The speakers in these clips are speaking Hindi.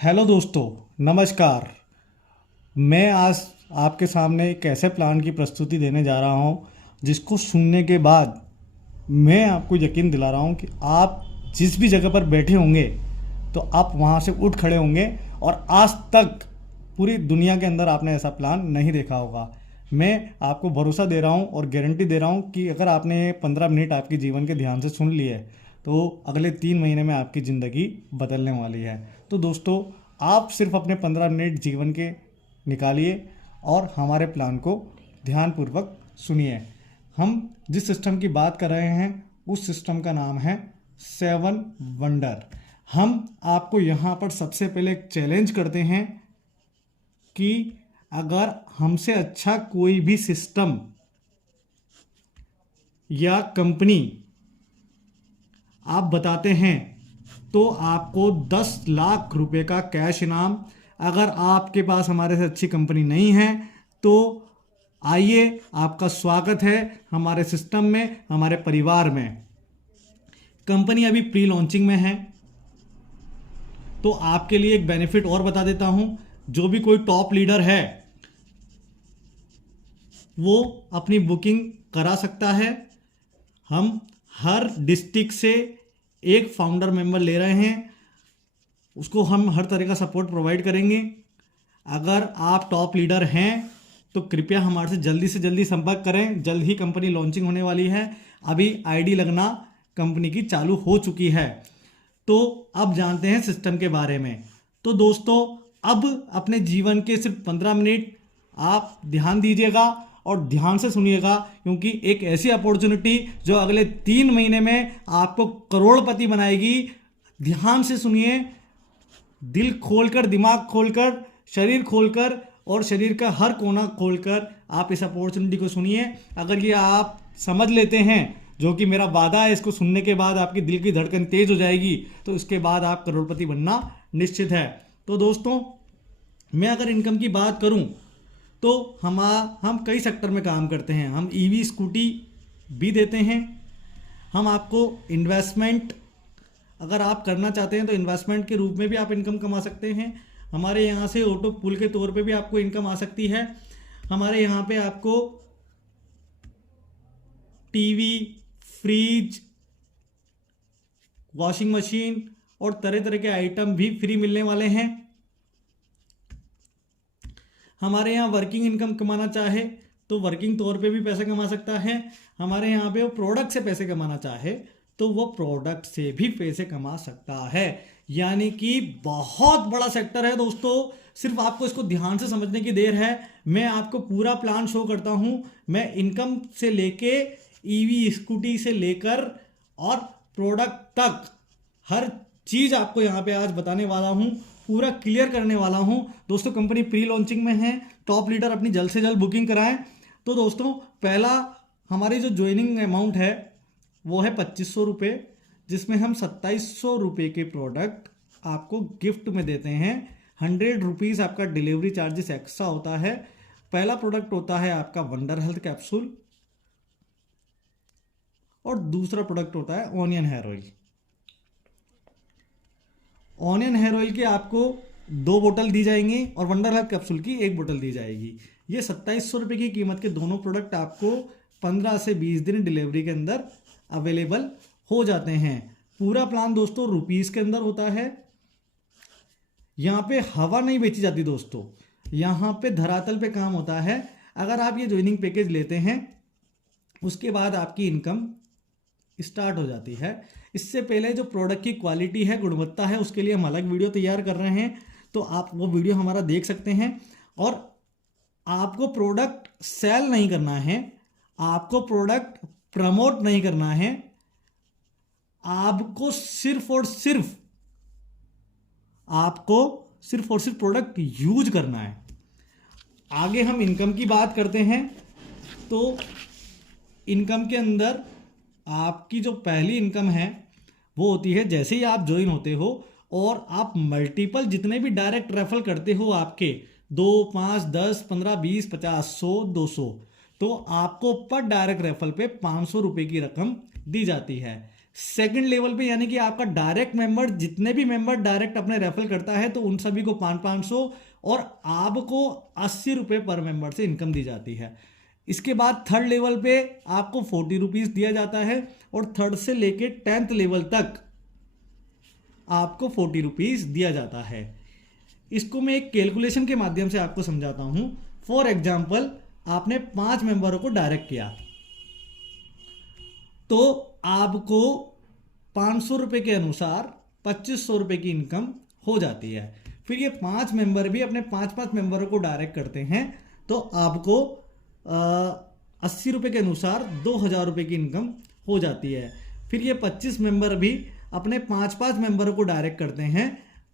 हेलो दोस्तों, नमस्कार। मैं आज आपके सामने एक ऐसे प्लान की प्रस्तुति देने जा रहा हूं जिसको सुनने के बाद मैं आपको यकीन दिला रहा हूं कि आप जिस भी जगह पर बैठे होंगे तो आप वहां से उठ खड़े होंगे। और आज तक पूरी दुनिया के अंदर आपने ऐसा प्लान नहीं देखा होगा। मैं आपको भरोसा दे रहा हूं और गारंटी दे रहा हूं कि अगर आपने 15 मिनट आपके जीवन के ध्यान से सुन लिए तो अगले 3 महीने में आपकी ज़िंदगी बदलने वाली है। तो दोस्तों, आप सिर्फ अपने 15 मिनट जीवन के निकालिए और हमारे प्लान को ध्यानपूर्वक सुनिए। हम जिस सिस्टम की बात कर रहे हैं उस सिस्टम का नाम है 7 वंडर। हम आपको यहाँ पर सबसे पहले एक चैलेंज करते हैं कि अगर हमसे अच्छा कोई भी सिस्टम या कंपनी आप बताते हैं तो आपको 10 लाख रुपए का कैश इनाम। अगर आपके पास हमारे से अच्छी कंपनी नहीं है तो आइए, आपका स्वागत है हमारे सिस्टम में, हमारे परिवार में। कंपनी अभी प्री लॉन्चिंग में है, तो आपके लिए एक बेनिफिट और बता देता हूं। जो भी कोई टॉप लीडर है वो अपनी बुकिंग करा सकता है। हम हर डिस्ट्रिक्ट से एक फाउंडर मेंबर ले रहे हैं, उसको हम हर तरह का सपोर्ट प्रोवाइड करेंगे। अगर आप टॉप लीडर हैं तो कृपया हमारे से जल्दी संपर्क करें। जल्द ही कंपनी लॉन्चिंग होने वाली है। अभी आईडी लगना कंपनी की चालू हो चुकी है। तो अब जानते हैं सिस्टम के बारे में। तो दोस्तों, अब अपने जीवन के सिर्फ 15 मिनट आप ध्यान दीजिएगा और ध्यान से सुनिएगा, क्योंकि एक ऐसी अपॉर्चुनिटी जो अगले 3 महीने में आपको करोड़पति बनाएगी। ध्यान से सुनिए, दिल खोलकर, दिमाग खोलकर, शरीर खोलकर और शरीर का हर कोना खोलकर आप इस अपॉर्चुनिटी को सुनिए। अगर ये आप समझ लेते हैं, जो कि मेरा वादा है, इसको सुनने के बाद आपकी दिल की धड़कन तेज हो जाएगी, तो इसके बाद आप करोड़पति बनना निश्चित है। तो दोस्तों, मैं अगर इनकम की बात करूं तो हम कई सेक्टर में काम करते हैं। हम ईवी स्कूटी भी देते हैं। हम आपको इन्वेस्टमेंट अगर आप करना चाहते हैं तो इन्वेस्टमेंट के रूप में भी आप इनकम कमा सकते हैं। हमारे यहाँ से ऑटो पुल के तौर पे भी आपको इनकम आ सकती है। हमारे यहाँ पे आपको टीवी, फ्रिज, वॉशिंग मशीन और तरह तरह के आइटम भी फ्री मिलने वाले हैं। हमारे यहाँ वर्किंग इनकम कमाना चाहे तो वर्किंग तौर पे भी पैसे कमा सकता है। हमारे यहाँ पे वो प्रोडक्ट से पैसे कमाना चाहे तो वो प्रोडक्ट से भी पैसे कमा सकता है। यानी कि बहुत बड़ा सेक्टर है दोस्तों। सिर्फ आपको इसको ध्यान से समझने की देर है। मैं आपको पूरा प्लान शो करता हूं। मैं इनकम से लेके ईवी स्कूटी से लेकर और प्रोडक्ट तक हर चीज आपको यहां पे आज बताने वाला हूं, पूरा क्लियर करने वाला हूं। दोस्तों, कंपनी प्री लॉन्चिंग में है। टॉप लीडर अपनी जल्द से जल्द बुकिंग कराएं। तो दोस्तों, पहला हमारी जो ज्वाइनिंग अमाउंट है वो है 2500 रुपये, जिसमें हम 2700 रुपये के प्रोडक्ट आपको गिफ्ट में देते हैं। 100 रुपीज़ आपका डिलीवरी चार्जेस एक्स्ट्रा होता है। पहला प्रोडक्ट होता है आपका वंडर हेल्थ कैप्सूल और दूसरा प्रोडक्ट होता है onion hair oil. Onion hair oil की आपको 2 बोतल दी जाएंगी और वंडर हेल्थ कैप्सूल की 1 बोतल दी जाएगी। ये 2700 रुपये की कीमत के दोनों प्रोडक्ट आपको 15 से 20 दिन डिलीवरी के अंदर अवेलेबल हो जाते हैं। पूरा प्लान दोस्तों रुपीस के अंदर होता है। यहां पे हवा नहीं बेची जाती दोस्तों, यहां पे धरातल पे काम होता है। अगर आप ये ज्वाइनिंग पैकेज लेते हैं उसके बाद आपकी इनकम स्टार्ट हो जाती है। इससे पहले जो प्रोडक्ट की क्वालिटी है, गुणवत्ता है, उसके लिए हम अलग वीडियो तैयार कर रहे हैं, तो आप वो वीडियो हमारा देख सकते हैं। और आपको प्रोडक्ट सेल नहीं करना है, आपको प्रोडक्ट प्रमोट नहीं करना है, आपको सिर्फ और सिर्फ प्रोडक्ट यूज करना है। आगे हम इनकम की बात करते हैं। तो इनकम के अंदर आपकी जो पहली इनकम है वो होती है जैसे ही आप ज्वाइन होते हो और आप मल्टीपल जितने भी डायरेक्ट रेफर करते हो, आपके 2, 5, 10, 15, 20, 50, 100, 200, तो आपको पर डायरेक्ट रेफर पे 500 रुपये की रकम दी जाती है। सेकंड लेवल पे यानी कि आपका डायरेक्ट मेंबर, जितने भी मेंबर डायरेक्ट अपने रेफरल करता है तो उन सभी को 500 और आपको 80 रुपये पर मेंबर से इनकम दी जाती है। इसके बाद थर्ड लेवल पे आपको 40 रुपीज़ दिया जाता है और थर्ड से लेके 10th लेवल तक आपको 40 रुपीज़ दिया जाता है। इसको मैं एक कैलकुलेशन के माध्यम से आपको समझाता हूं। फॉर एग्जाम्पल, आपने 5 मेंबरों को डायरेक्ट किया तो आपको 500 रुपये के अनुसार 2500 रुपये की इनकम हो जाती है। फिर ये 5 मेंबर भी अपने 5 मेंबरों को डायरेक्ट करते हैं तो आपको 80 रुपये के अनुसार 2000 रुपये की इनकम हो जाती है। फिर ये 25 मेंबर भी अपने 5 मेंबरों को डायरेक्ट करते हैं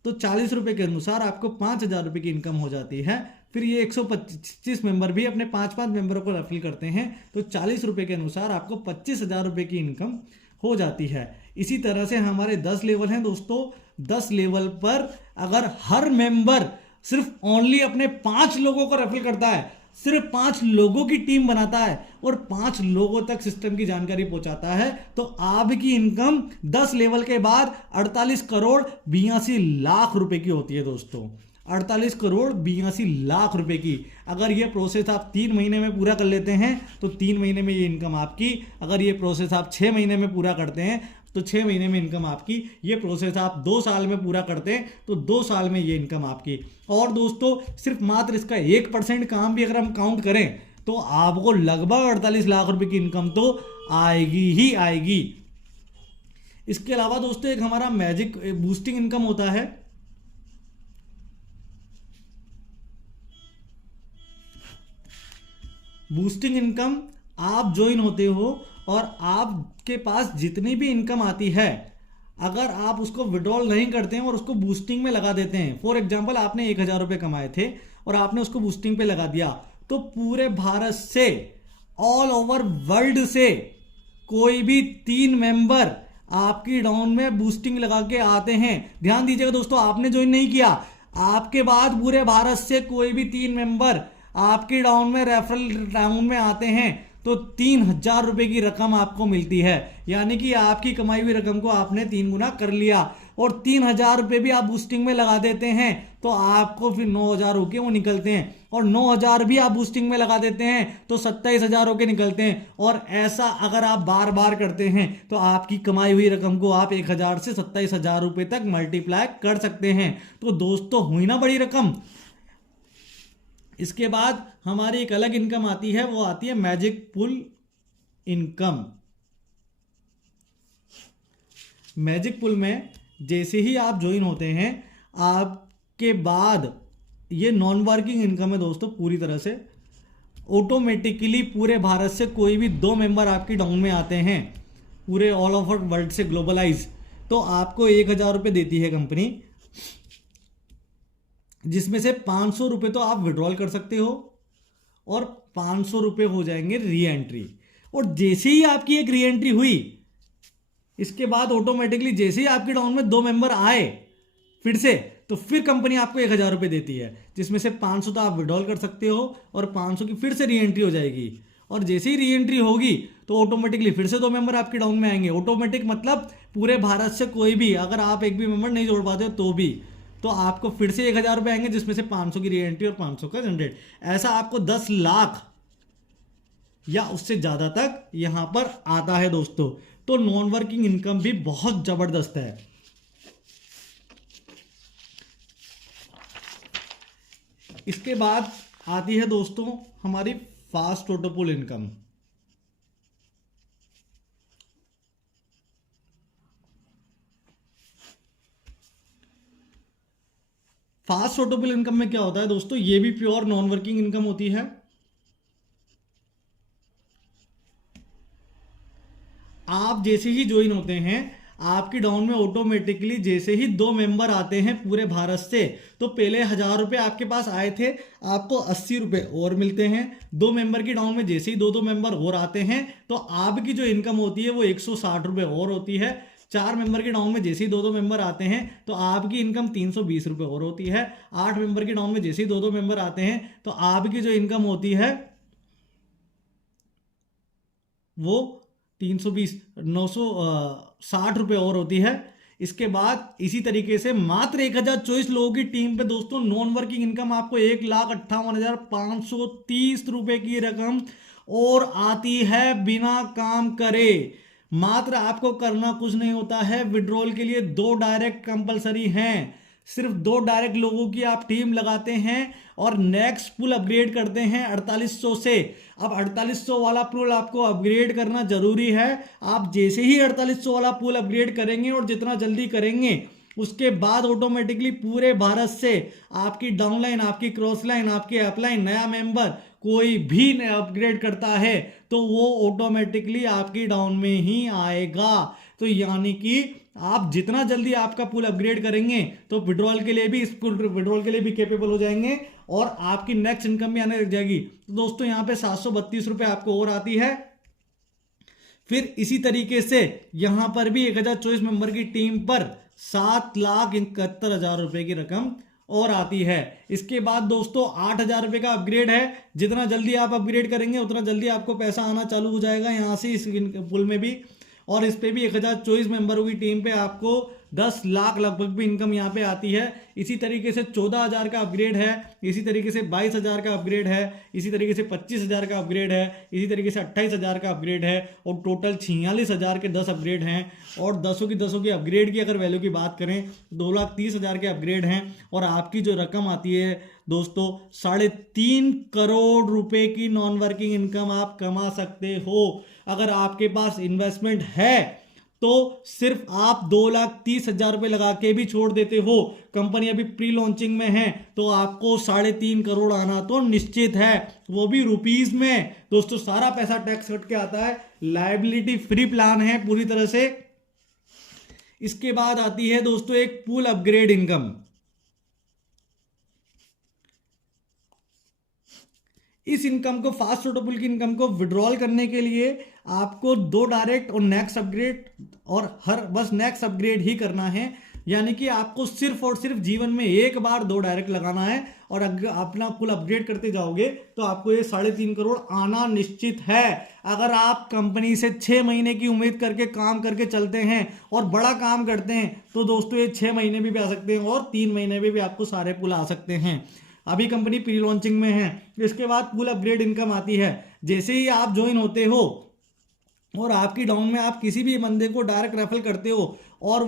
तो 40 रुपये के अनुसार आपको 5000 रुपये की इनकम हो जाती है। फिर ये 125 मेंबर भी अपने 5 मेंबरों को रेफर करते हैं तो 40 रुपये के अनुसार आपको 25,000 रुपये की इनकम हो जाती है। इसी तरह से हमारे 10 लेवल हैं दोस्तों। 10 लेवल पर अगर हर मेंबर सिर्फ ओनली अपने 5 लोगों को रेफर करता है, सिर्फ 5 लोगों की टीम बनाता है और 5 लोगों तक सिस्टम की जानकारी पहुंचाता है तो आपकी इनकम 10 लेवल के बाद 48 करोड़ 82 लाख रुपए की होती है दोस्तों। 48 करोड़ 82 लाख रुपए की। अगर ये प्रोसेस आप 3 महीने में पूरा कर लेते हैं तो 3 महीने में ये इनकम आपकी। अगर ये प्रोसेस आप 6 महीने में पूरा करते हैं तो 6 महीने में इनकम आपकी। ये प्रोसेस आप 2 साल में पूरा करते हैं तो 2 साल में ये इनकम आपकी। और दोस्तों सिर्फ मात्र इसका 1% काम भी अगर हम काउंट करें तो आपको लगभग 48 लाख रुपए की इनकम तो आएगी ही आएगी। इसके अलावा दोस्तों एक हमारा मैजिक बूस्टिंग इनकम होता है। बूस्टिंग इनकम आप ज्वाइन होते हो और आपके पास जितनी भी इनकम आती है अगर आप उसको विड्रॉल नहीं करते हैं और उसको बूस्टिंग में लगा देते हैं, फॉर एग्जांपल आपने 1000 रुपये कमाए थे और आपने उसको बूस्टिंग पे लगा दिया तो पूरे भारत से, ऑल ओवर वर्ल्ड से कोई भी 3 मेंबर आपकी डाउन में बूस्टिंग लगा के आते हैं। ध्यान दीजिएगा दोस्तों, आपने ज्वाइन नहीं किया, आपके बाद पूरे भारत से कोई भी 3 मेंबर आपकी डाउन में रेफरल डाउन में आते हैं तो 3000 रुपए की रकम आपको मिलती है। यानी कि आपकी कमाई हुई रकम को आपने 3 गुना कर लिया और 3000 रुपए भी आप बूस्टिंग में लगा देते हैं तो आपको फिर 9000 होके वो निकलते हैं और 9000 भी आप बूस्टिंग में लगा देते हैं तो 27000 होके निकलते हैं। और ऐसा अगर आप बार बार करते हैं तो आपकी कमाई हुई रकम को आप 1000 से 27000 रुपए तक मल्टीप्लाई कर सकते हैं। तो दोस्तों हुई ना बड़ी रकम। इसके बाद हमारी एक अलग इनकम आती है, वो आती है मैजिक पुल इनकम। मैजिक पुल में जैसे ही आप ज्वाइन होते हैं आपके बाद ये नॉन वर्किंग इनकम है दोस्तों। पूरी तरह से ऑटोमेटिकली पूरे भारत से कोई भी 2 मेंबर आपकी डाउन में आते हैं, पूरे ऑल ओवर वर्ल्ड से ग्लोबलाइज, तो आपको 1000 रुपये देती है कंपनी, जिसमें से 500 रुपये तो आप विड्रॉल कर सकते हो और 500 रुपये हो जाएंगे री एंट्री। और जैसे ही आपकी एक री एंट्री हुई इसके बाद ऑटोमेटिकली जैसे ही आपके डाउन में 2 मेंबर आए फिर से, तो फिर कंपनी आपको 1000 रुपये देती है, जिसमें से 500 तो आप विड्रॉल कर सकते हो और 500 की फिर से री एंट्री हो जाएगी। और जैसे ही री एंट्री होगी तो ऑटोमेटिकली फिर से 2 मेंबर आपके डाउन में आएंगे। ऑटोमेटिक मतलब पूरे भारत से कोई भी, अगर आप एक भी मेंबर नहीं जोड़ पाते तो भी, तो आपको फिर से 1000 रुपये आएंगे, जिसमें से 500 की री एंट्री और 500 का जनरेट। ऐसा आपको 10 लाख या उससे ज़्यादा तक यहां पर आता है दोस्तों। तो नॉन वर्किंग इनकम भी बहुत ज़बरदस्त है। इसके बाद आती है दोस्तों हमारी फास्ट ऑटो पुल इनकम। फास्ट ऑटो पुल इनकम में क्या होता है दोस्तों, ये भी प्योर नॉन वर्किंग इनकम होती है। आप जैसे ही ज्वाइन होते हैं आपकी डाउन में ऑटोमेटिकली जैसे ही 2 मेंबर आते हैं पूरे भारत से, तो पहले 1000 रुपये आपके पास आए थे, आपको 80 रुपये और मिलते हैं। 2 मेंबर की डाउन में जैसे ही 2 मेंबर और आते हैं तो आपकी जो इनकम होती है वो 160 रुपये और होती है। 4 मेंबर के डाउन में जैसे ही 2 मेंबर आते हैं तो आपकी इनकम 320 रुपये और होती है। 8 मेंबर के डाउन में जैसे ही 2 मेंबर आते हैं तो आपकी जो इनकम होती है वो 320 960 रुपये और होती है। इसके बाद इसी तरीके से मात्र 1024 लोगों की टीम पे दोस्तों नॉन वर्किंग इनकम आपको 1,58,530 रुपये की रकम और आती है बिना काम करे। मात्र आपको करना कुछ नहीं होता है। विड्रॉल के लिए 2 डायरेक्ट कंपलसरी हैं। सिर्फ 2 डायरेक्ट लोगों की आप टीम लगाते हैं और नेक्स्ट पुल अपग्रेड करते हैं 4800 से। अब 4800 वाला पुल आपको अपग्रेड करना जरूरी है। आप जैसे ही 4800 वाला पुल अपग्रेड करेंगे और जितना जल्दी करेंगे उसके बाद ऑटोमेटिकली पूरे भारत से आपकी डाउनलाइन, आपकी क्रॉस लाइन, आपकी अपलाइन, नया मेंबर कोई भी अपग्रेड करता है तो वो ऑटोमेटिकली आपकी डाउन में ही आएगा। तो यानी कि आप जितना जल्दी आपका पुल अपग्रेड करेंगे तो विड्रॉल के लिए भी, इस पुल विड्रॉल के लिए भी कैपेबल हो जाएंगे और आपकी नेक्स्ट इनकम भी आने लग जाएगी। तो दोस्तों यहाँ पे 732 रुपये आपको और आती है। फिर इसी तरीके से यहां पर भी 1024 मेंबर की टीम पर 7,71,000 रुपए की रकम और आती है। इसके बाद दोस्तों 8,000 रुपए का अपग्रेड है। जितना जल्दी आप अपग्रेड करेंगे उतना जल्दी आपको पैसा आना चालू हो जाएगा यहां से इस पुल में भी। और इस पे भी 1024 मेंबरों की टीम पे आपको 10 लाख लगभग भी इनकम यहाँ पे आती है। इसी तरीके से 14,000 का अपग्रेड है, इसी तरीके से 22,000 का अपग्रेड है, इसी तरीके से 25,000 का अपग्रेड है, इसी तरीके से 28,000 का अपग्रेड है और टोटल 46,000 के 10 अपग्रेड हैं। और 10 की अपग्रेड की अगर वैल्यू की बात करें 2,30,000 के अपग्रेड हैं और आपकी जो रकम आती है दोस्तों 3.5 करोड़ रुपए की नॉन वर्किंग इनकम आप कमा सकते हो। अगर आपके पास इन्वेस्टमेंट है तो सिर्फ आप 2,30,000 रुपए लगा के भी छोड़ देते हो। कंपनी अभी प्री लॉन्चिंग में है तो आपको 3.5 करोड़ आना तो निश्चित है, वो भी रुपीस में। दोस्तों सारा पैसा टैक्स कट के आता है, लायबिलिटी फ्री प्लान है पूरी तरह से। इसके बाद आती है दोस्तों एक पूल अपग्रेड इनकम। इस इनकम को, फास्ट ऑटो पुल की इनकम को विड्रॉल करने के लिए आपको 2 डायरेक्ट और नेक्स्ट अपग्रेड और बस नेक्स्ट अपग्रेड ही करना है। यानी कि आपको सिर्फ और सिर्फ जीवन में एक बार 2 डायरेक्ट लगाना है और अगर अपना पुल अपग्रेड करते जाओगे तो आपको ये 3.5 करोड़ आना निश्चित है। अगर आप कंपनी से 6 महीने की उम्मीद करके काम करके चलते हैं और बड़ा काम करते हैं तो दोस्तों ये 6 महीने भी आ सकते हैं और 3 महीने में भी आपको सारे पुल आ सकते हैं। अभी कंपनी प्री लॉन्चिंग में है। इसके बाद पुल अपग्रेड इनकम आती है। जैसे ही आप ज्वाइन होते हो और आपकी डाउन में आप किसी भी बंदे को डायरेक्ट रेफर करते हो और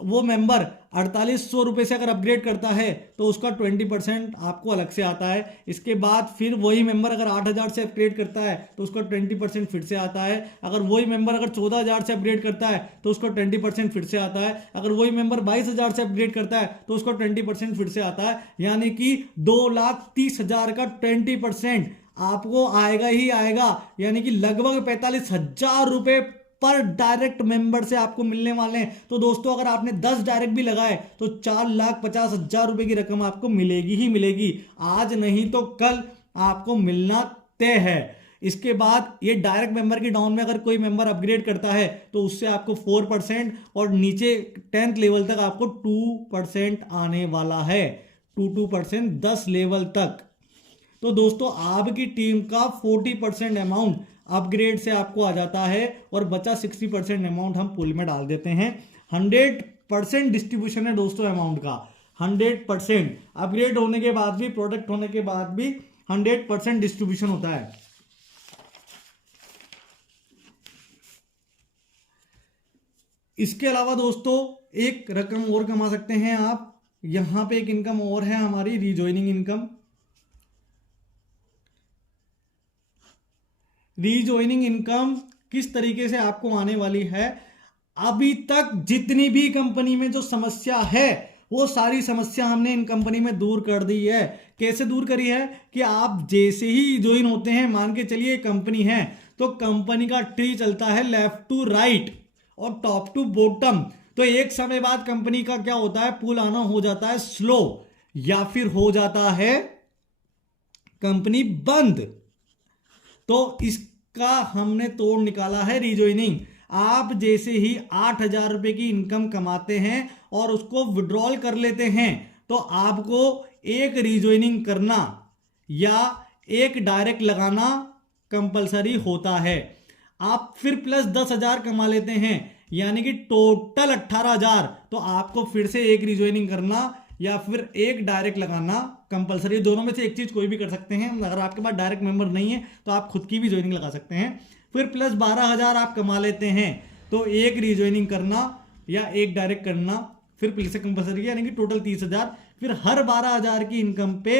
वो मेंबर 4,800 रुपये से अगर अपग्रेड करता है तो उसका 20% आपको अलग से आता है। इसके बाद फिर वही मेंबर अगर 8,000 से अपग्रेड करता है तो उसका 20% फिर से आता है। अगर वही मेंबर अगर 14,000 से अपग्रेड करता है तो उसका 20% फिर से आता है। अगर वही मेंबर 22,000 से अपग्रेड करता है तो उसका 20% फिर से आता है। यानी कि 2,30,000 का 20% आपको आएगा ही आएगा। यानी कि लगभग 45,000 रुपये पर डायरेक्ट मेंबर से आपको मिलने वाले हैं। तो दोस्तों अगर आपने 10 डायरेक्ट भी लगाए तो 4,50,000 रुपए की रकम आपको मिलेगी ही मिलेगी। आज नहीं तो कल आपको मिलना तय है। इसके बाद ये डायरेक्ट मेंबर की डाउन में अगर कोई मेंबर अपग्रेड करता है तो उससे आपको 4% और नीचे 10th लेवल तक आपको 2% आने वाला है। 2% 10 लेवल तक। तो दोस्तों आपकी टीम का 40% अमाउंट अपग्रेड से आपको आ जाता है और बचा 60% अमाउंट हम पुल में डाल देते हैं। 100% डिस्ट्रीब्यूशन है दोस्तों अमाउंट का। 100% अपग्रेड होने के बाद भी, प्रोडक्ट होने के बाद भी 100% डिस्ट्रीब्यूशन होता है। इसके अलावा दोस्तों एक रकम और कमा सकते हैं आप। यहां पे एक इनकम और है हमारी, रीजॉइनिंग इनकम। रीजॉइनिंग इनकम किस तरीके से आपको आने वाली है? अभी तक जितनी भी कंपनी में जो समस्या है वो सारी समस्या हमने इन कंपनी में दूर कर दी है। कैसे दूर करी है कि आप जैसे ही ज्वाइन होते हैं, मान के चलिए कंपनी है तो कंपनी का ट्री चलता है लेफ्ट टू राइट और टॉप टू बॉटम। तो एक समय बाद कंपनी का क्या होता है, पुल आना हो जाता है स्लो या फिर हो जाता है कंपनी बंद। तो इसका हमने तोड़ निकाला है रीजॉइनिंग। आप जैसे ही 8,000 रुपए की इनकम कमाते हैं और उसको विड्रॉल कर लेते हैं तो आपको एक रीजॉइनिंग करना या एक डायरेक्ट लगाना कंपलसरी होता है। आप फिर प्लस 10,000 कमा लेते हैं, यानी कि टोटल 18,000, तो आपको फिर से एक रिज्वाइनिंग करना या फिर एक डायरेक्ट लगाना कंपलसरी। दोनों में से एक चीज कोई भी कर सकते हैं। अगर आपके पास डायरेक्ट मेंबर नहीं है तो आप खुद की भी ज्वाइनिंग लगा सकते हैं। फिर प्लस 12,000 आप कमा लेते हैं तो एक रिज्वाइनिंग करना या एक डायरेक्ट करना फिर फिर से कंपलसरी, यानी कि टोटल 30,000। फिर हर 12,000 की इनकम पे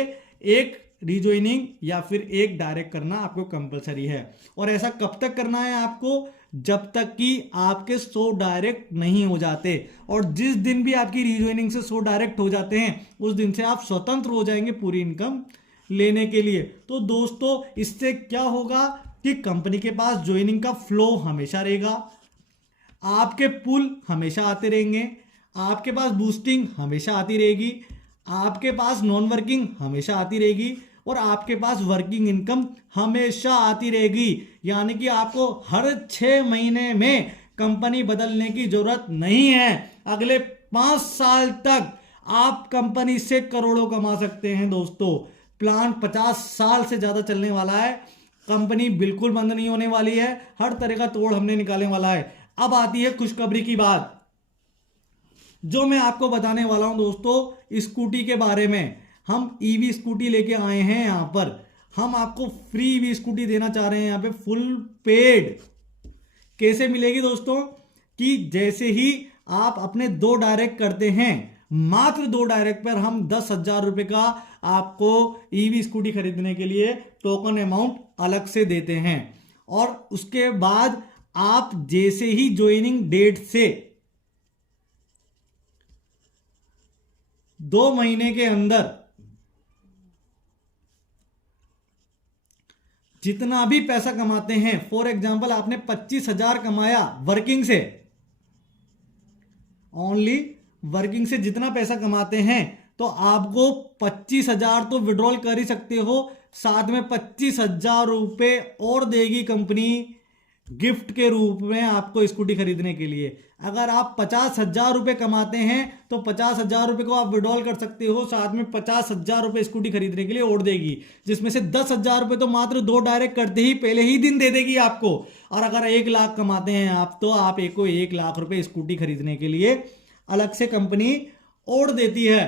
एक रिज्वाइनिंग या फिर एक डायरेक्ट करना आपको कंपलसरी है। और ऐसा कब तक करना है आपको? जब तक कि आपके 100 डायरेक्ट नहीं हो जाते। और जिस दिन भी आपकी रिज्वाइनिंग से 100 डायरेक्ट हो जाते हैं उस दिन से आप स्वतंत्र हो जाएंगे पूरी इनकम लेने के लिए। तो दोस्तों इससे क्या होगा कि कंपनी के पास ज्वाइनिंग का फ्लो हमेशा रहेगा, आपके पुल हमेशा आते रहेंगे, आपके पास बूस्टिंग हमेशा आती रहेगी, आपके पास नॉन वर्किंग हमेशा आती रहेगी और आपके पास वर्किंग इनकम हमेशा आती रहेगी। यानी कि आपको हर 6 महीने में कंपनी बदलने की जरूरत नहीं है। अगले 5 साल तक आप कंपनी से करोड़ों कमा सकते हैं दोस्तों। प्लान 50 साल से ज्यादा चलने वाला है। कंपनी बिल्कुल बंद नहीं होने वाली है। हर तरह का तोड़ हमने निकालने वाला है। अब आती है खुशखबरी की बात जो मैं आपको बताने वाला हूं दोस्तों, स्कूटी के बारे में। हम ईवी स्कूटी लेके आए हैं यहां पर। हम आपको फ्री ईवी स्कूटी देना चाह रहे हैं यहां पे, फुल पेड। कैसे मिलेगी दोस्तों? कि जैसे ही आप अपने 2 डायरेक्ट करते हैं, मात्र 2 डायरेक्ट पर हम 10,000 रुपए का आपको ईवी स्कूटी खरीदने के लिए टोकन अमाउंट अलग से देते हैं। और उसके बाद आप जैसे ही ज्वाइनिंग डेट से 2 महीने के अंदर जितना भी पैसा कमाते हैं, फॉर एग्जाम्पल आपने 25,000 कमाया वर्किंग से, ओनली वर्किंग से जितना पैसा कमाते हैं तो आपको 25,000 तो विड्रॉल कर ही सकते हो, साथ में 25,000 रुपए और देगी कंपनी गिफ्ट के रूप में आपको स्कूटी खरीदने के लिए। अगर आप 50,000 रुपए कमाते हैं तो 50,000 रुपए को आप विड्रॉल कर सकते हो, साथ में 50,000 रुपए स्कूटी खरीदने के लिए और देगी, जिसमें से 10,000 रुपए तो मात्र 2 डायरेक्ट करते ही पहले ही दिन दे देगी आपको। और अगर 1 लाख कमाते हैं आप तो आप एक को 1 लाख रुपए स्कूटी खरीदने के लिए अलग से कंपनी और देती है।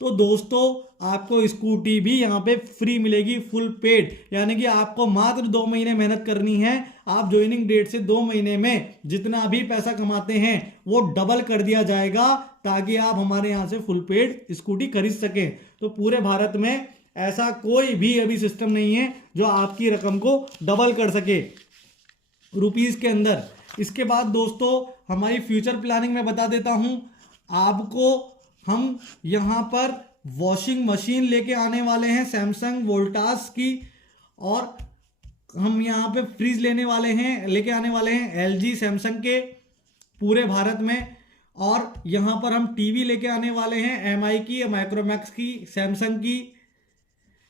तो दोस्तों आपको स्कूटी भी यहां पे फ्री मिलेगी, फुल पेड। यानी कि आपको मात्र 2 महीने मेहनत करनी है। आप ज्वाइनिंग डेट से 2 महीने में जितना भी पैसा कमाते हैं वो डबल कर दिया जाएगा, ताकि आप हमारे यहां से फुल पेड स्कूटी खरीद सकें। तो पूरे भारत में ऐसा कोई भी अभी सिस्टम नहीं है जो आपकी रकम को डबल कर सके रुपीज के अंदर। इसके बाद दोस्तों हमारी फ्यूचर प्लानिंग में बता देता हूं आपको। हम यहां पर वॉशिंग मशीन लेके आने वाले हैं सैमसंग वोल्टास की, और हम यहां पे फ्रिज लेके आने वाले हैं एलजी सैमसंग के पूरे भारत में। और यहां पर हम टीवी लेके आने वाले हैं एमआई की, माइक्रोमैक्स की, सैमसंग की।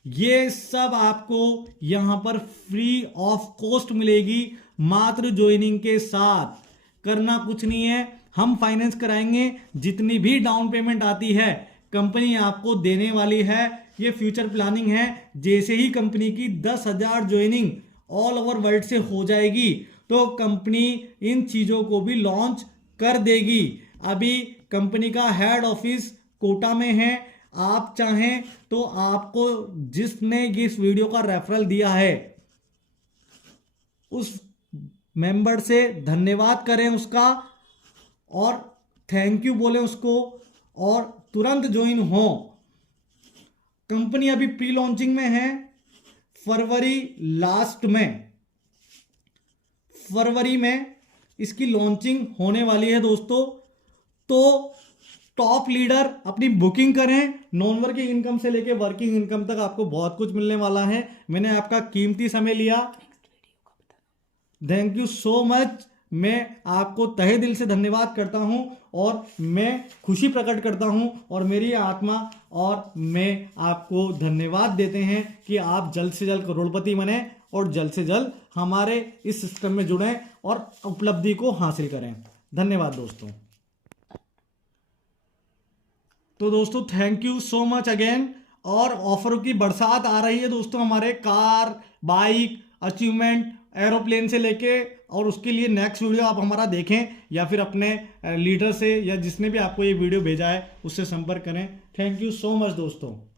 ये सब आपको यहां पर फ्री ऑफ कॉस्ट मिलेगी, मात्र ज्वाइनिंग के साथ। करना कुछ नहीं है, हम फाइनेंस कराएंगे। जितनी भी डाउन पेमेंट आती है कंपनी आपको देने वाली है। ये फ्यूचर प्लानिंग है। जैसे ही कंपनी की 10,000 ज्वाइनिंग ऑल ओवर वर्ल्ड से हो जाएगी तो कंपनी इन चीजों को भी लॉन्च कर देगी। अभी कंपनी का हेड ऑफिस कोटा में है। आप चाहें तो आपको जिसने इस वीडियो का रेफरल दिया है उस मेंबर से धन्यवाद करें उसका, और थैंक यू बोले उसको, और तुरंत ज्वाइन हो। कंपनी अभी प्री लॉन्चिंग में है। फरवरी में इसकी लॉन्चिंग होने वाली है दोस्तों। तो टॉप लीडर अपनी बुकिंग करें। नॉन वर्किंग इनकम से लेके वर्किंग इनकम तक आपको बहुत कुछ मिलने वाला है। मैंने आपका कीमती समय लिया, थैंक यू सो मच। मैं आपको तहे दिल से धन्यवाद करता हूं और मैं खुशी प्रकट करता हूं, और मेरी आत्मा और मैं आपको धन्यवाद देते हैं कि आप जल्द से जल्द करोड़पति बने और जल्द से जल्द हमारे इस सिस्टम में जुड़ें और उपलब्धि को हासिल करें। धन्यवाद दोस्तों। तो दोस्तों thank you so much again. और ऑफरों की बरसात आ रही है दोस्तों। हमारे कार, बाइक, अचीवमेंट एरोप्लेन से लेके और उसके लिए नेक्स्ट वीडियो आप हमारा देखें या फिर अपने लीडर से या जिसने भी आपको ये वीडियो भेजा है उससे संपर्क करें। थैंक यू सो मच दोस्तों।